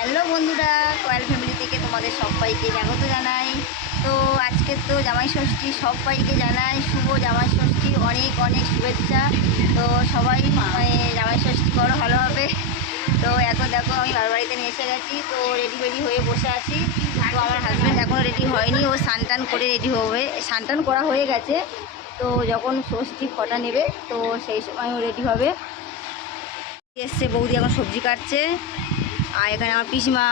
Hello বন্ধুরা coil family থেকে তোমাদের সবাইকে স্বাগত জানাই। তো আজকে তো জামাই ষষ্ঠী, সবাইকে জানাই শুভ জামাই ষষ্ঠী অনেক অনেক শুভেচ্ছা। তো সবাই মানে জামাই ষষ্ঠী করো ভালো হবে তো এখন দেখো আমি বাবার বাড়িতে নিয়ে এসে গেছি, তো রেডি রেডি হয়ে বসে আছি। তো আমার হাজব্যান্ড এখনও রেডি হয়নি, ও স্নান করে রেডি হবে স্নান টান করা হয়ে গেছে। তো যখন ষষ্ঠী ফটা নেবে, তো সেই সময় রেডি হবে। এসছে বৌদি এখন সবজি কাটছে। আর এখানে আমার পিসিমা।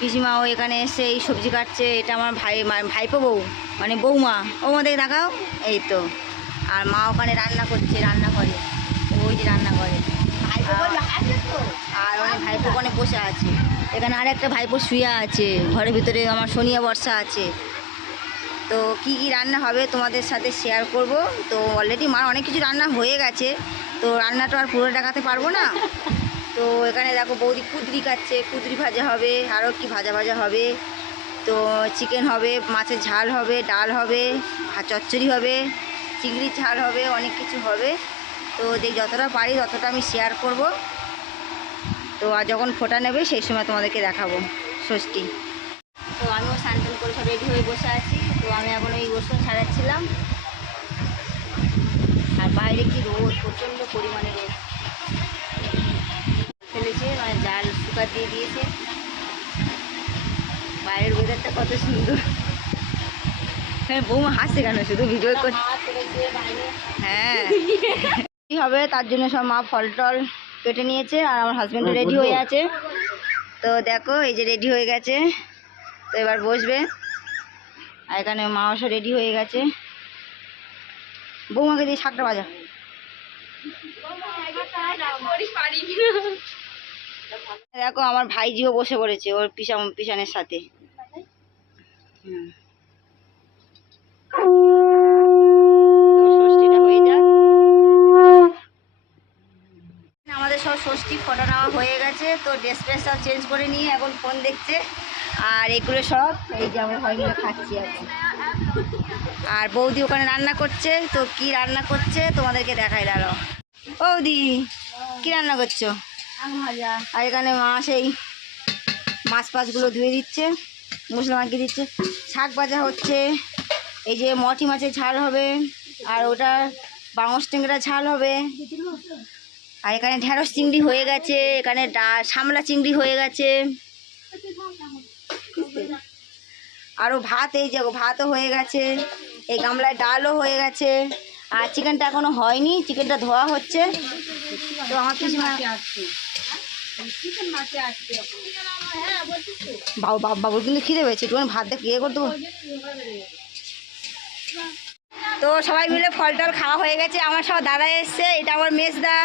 পিসিমাও এখানে এসে এই সবজি কাটছে। এটা আমার ভাই ভাইপো বউ মানে বৌমা। বৌমা দেখে দেখাও। এই তো। আর মা ওখানে রান্না করছে রান্না করে। ওই যে রান্না করে। আর অনেক ভাইপো ওখানে বসে আছে। এখানে আর একটা ভাইপো শুয়ে আছে। ঘরের ভিতরে আমার সোনিয়া বর্ষা আছে। তো কি কি রান্না হবে তোমাদের সাথে শেয়ার করব। তো অলরেডি মার অনেক কিছু রান্না হয়ে গেছে। তো রান্নাটা আর পুরো দেখাতে পারব না? তো এখানে দেখো বৌদি কুদরি কাটছে কুদরি ভাজা হবে আরও কি ভাজা ভাজা হবে। তো চিকেন হবে, মাছের ঝাল হবে, ডাল হবে চচ্চড়ি হবে, চিংড়ির ঝাল হবে, অনেক কিছু হবে। তো দেখ, যতটা পারি ততটা আমি শেয়ার করব। তো আর যখন ফোটা নেবে সেই সময় তোমাদেরকে দেখাবো ষষ্ঠী তো আমিও স্নান করে সব রেডি হয়ে বসে আছি। তো আমি এখন এই গোসল ছাড়াচ্ছিলাম আর বাইরে কি রোদ, প্রচণ্ড পরিমাণে রোদ ফেলেছে মানে শুকা দিয়ে দিয়েছে। বাইরের ওয়েদারটা কত সুন্দর। হ্যাঁ বৌমা হাসছে কেন? শুধু ভিডিও করছে। হ্যাঁ। কি হবে? তার জন্য সব মা ফল টল কেটে নিয়েছে আর আমার হাজব্যান্ড রেডি হয়ে আছে। তো দেখো এই যে রেডি হয়ে গেছে। তো এবার বসবে। আর এখানে মা সব রেডি হয়ে গেছে। বৌমাকে দিয়ে শাকটা বাজা দেখো, আমার ভাইজিও বসে পড়েছে ওর পিসা পিছনের সাথে। আমাদের সব ষষ্ঠী ফটো নেওয়া হয়ে গেছে, তো ড্রেস ফ্রেস সব চেঞ্জ করে নিয়ে এখন ফোন দেখছে। আর এগুলো সব এই যে আমরা মিলে খাচ্ছি এখন আর বৌদি ওখানে রান্না করছে, তো কি রান্না করছে তোমাদেরকে দেখাই দাঁড়াও। বৌদি, কি রান্না করছ? আর এখানে মা সেই মাছ ফাছগুলো ধুয়ে দিচ্ছে, মশলা মাখিয়ে দিচ্ছে। শাক ভাজা হচ্ছে, এই যে মঠি মাছের ঝাল হবে, আর ওটা বাংস টেংরা ঝাল হবে। আর এখানে ঢেঁড়স চিংড়ি হয়ে গেছে, এখানে ডা, সামলা চিংড়ি হয়ে গেছে। আরও ভাত, এই যে ভাতও হয়ে গেছে, এই গামলায় ডালও হয়ে গেছে। আর চিকেনটা এখনও হয়নি চিকেনটা ধোয়া হচ্ছে। তো আমার পিসিমা বাবু বাবু বাবুর কিন্তু খিদে পেয়েছে। একটুখানি ভাত দেখে ইয়ে করে দেবো তো সবাই মিলে ফল টল খাওয়া হয়ে গেছে। আমার সব দাদা এসছে এটা আমার মেজদা।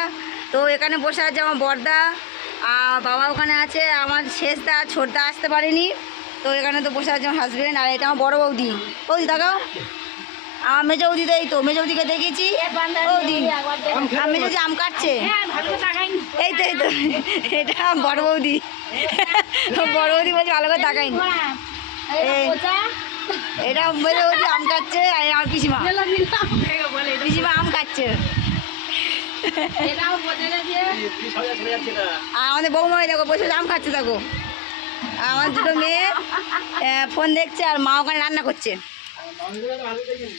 তো এখানে বসে আছে আমার বর্দা আর বাবা ওখানে আছে আমার শেষদা ছোটদা আসতে পারেনি। তো এখানে তো বসে আছে আমার হাজবেন্ড আর এটা আমার বড় বৌদি। বৌদি দেখাও আমার মেজো বৌদি তো মেজো বৌদিকে দেখেছি। বৌদি আর মেজো যে আম কাটছে। এই তো এই তো এটা বড় বৌদি। বড় বৌদি বলছে ভালো করে তাকাইনি এটা মেজো বৌদি আম কাটছে আর আমার পিসিমা। পিসিমা আম কাটছে। আমাদের বৌমাই দেখো বসে আম খাচ্ছে দেখো। আমার দুটো মেয়ে ফোন দেখছে আর মা ওখানে রান্না করছে।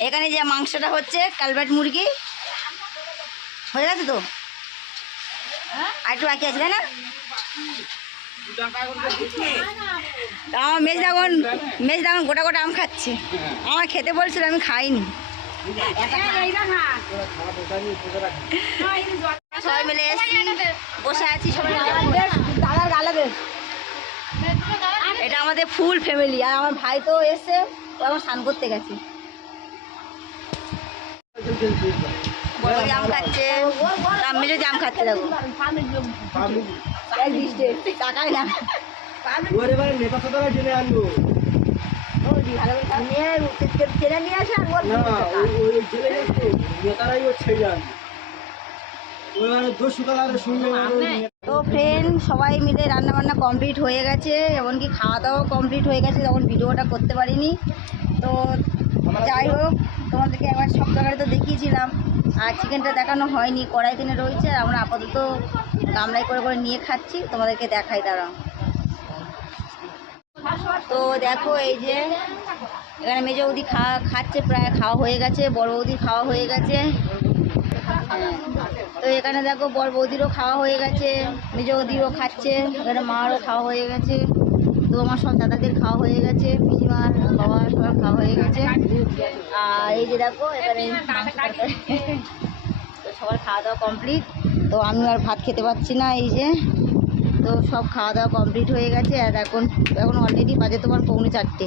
এখানে যে মাংসটা হচ্ছে কালবাট মুরগি। হয়ে গেছে তো? আর একটু বাকি আছে না? আমার মেজ এখন মেজ এখন গোটা গোটা আম খাচ্ছে। আমার খেতে বলছিল, আমি খাইনি। সবাই মিলে বসে আছি, সবাই এটা আমাদের ফুল ফ্যামিলি, আর আমার ভাই তো এসছে। ও এখন স্নান করতে গেছে। বড় খাচ্ছে খাচ্ছে দেখো। টাকাই না। ভালো করে খাও। নিয়ে ছেলে নিয়ে আসে তো ফ্রেন্ড সবাই মিলে রান্না বান্না কমপ্লিট হয়ে গেছে, এমনকি খাওয়া দাওয়াও কমপ্লিট হয়ে গেছে, তখন ভিডিওটা করতে পারিনি তো যাই হোক, তোমাদেরকে একবার সব তো দেখিয়েছিলাম, আর চিকেনটা দেখানো হয়নি, কড়াই তেনে রয়েছে, আর আমরা আপাতত গামলায় করে করে নিয়ে খাচ্ছি, তোমাদেরকে দেখাই দাঁড়াও তো দেখো এই যে, এখানে মেজো বৌদি খাওয়া খাচ্ছে প্রায়, খাওয়া হয়ে গেছে, বড় বৌদি খাওয়া হয়ে গেছে হ্যাঁ। তো এখানে দেখো বড় বৌদিরও খাওয়া হয়ে গেছে মেজো বৌদিরও খাচ্ছে, এখানে মারও খাওয়া হয়ে গেছে। তো আমার সব দাদাদের খাওয়া হয়ে গেছে পিসিমার বাবা সবার খাওয়া হয়ে গেছে। আর এই যে দেখো, এখানে তো সবার খাওয়া দাওয়া কমপ্লিট। তো আমি আর ভাত খেতে পারছি না এই যে। তো সব খাওয়া দাওয়া কমপ্লিট হয়ে গেছে, আর এখন এখন অলরেডি বাজে তোমার পৌনে চারটে।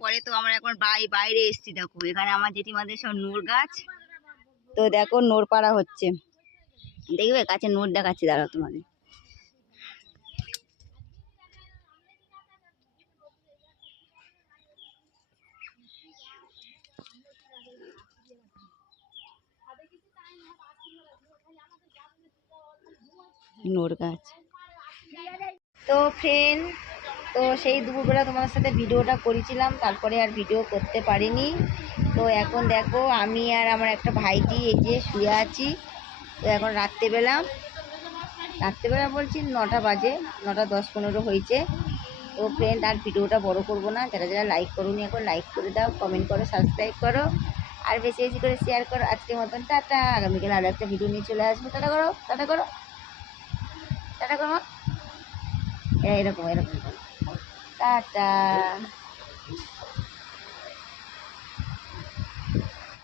পরে তো আমরা এখন বাই, বাইরে এসছি দেখো। এখানে আমার জেঠিমাদের সব নোর গাছ তো দেখো নোর পাড়া হচ্ছে। দেখবে? কাছে নোর দেখাচ্ছি, দাঁড়াও তোমাদের। নোর গাছ। তো ফ্রেন্ড তো সেই দুপুরবেলা তোমাদের সাথে ভিডিওটা করেছিলাম, তারপরে আর ভিডিও করতে পারিনি। তো এখন দেখো আমি আর আমার একটা ভাইটি এই যে শুয়ে আছি। তো এখন রাত্রেবেলা রাত্রেবেলা বলছি নটা বাজে, নটা দশ পনেরো হয়েছে। তো ফ্রেন্ড আর ভিডিওটা বড় করব না, যারা যারা লাইক করুনি এখন লাইক করে দাও কমেন্ট করো সাবস্ক্রাইব করো। আর বেশি বেশি করে শেয়ার করো। আজকের মতন টাটা। আগামীকাল আরও একটা ভিডিও নিয়ে চলে আসব। টাটা করো টাটা করো। টাটা করো। এরকম এরকম। টাটা।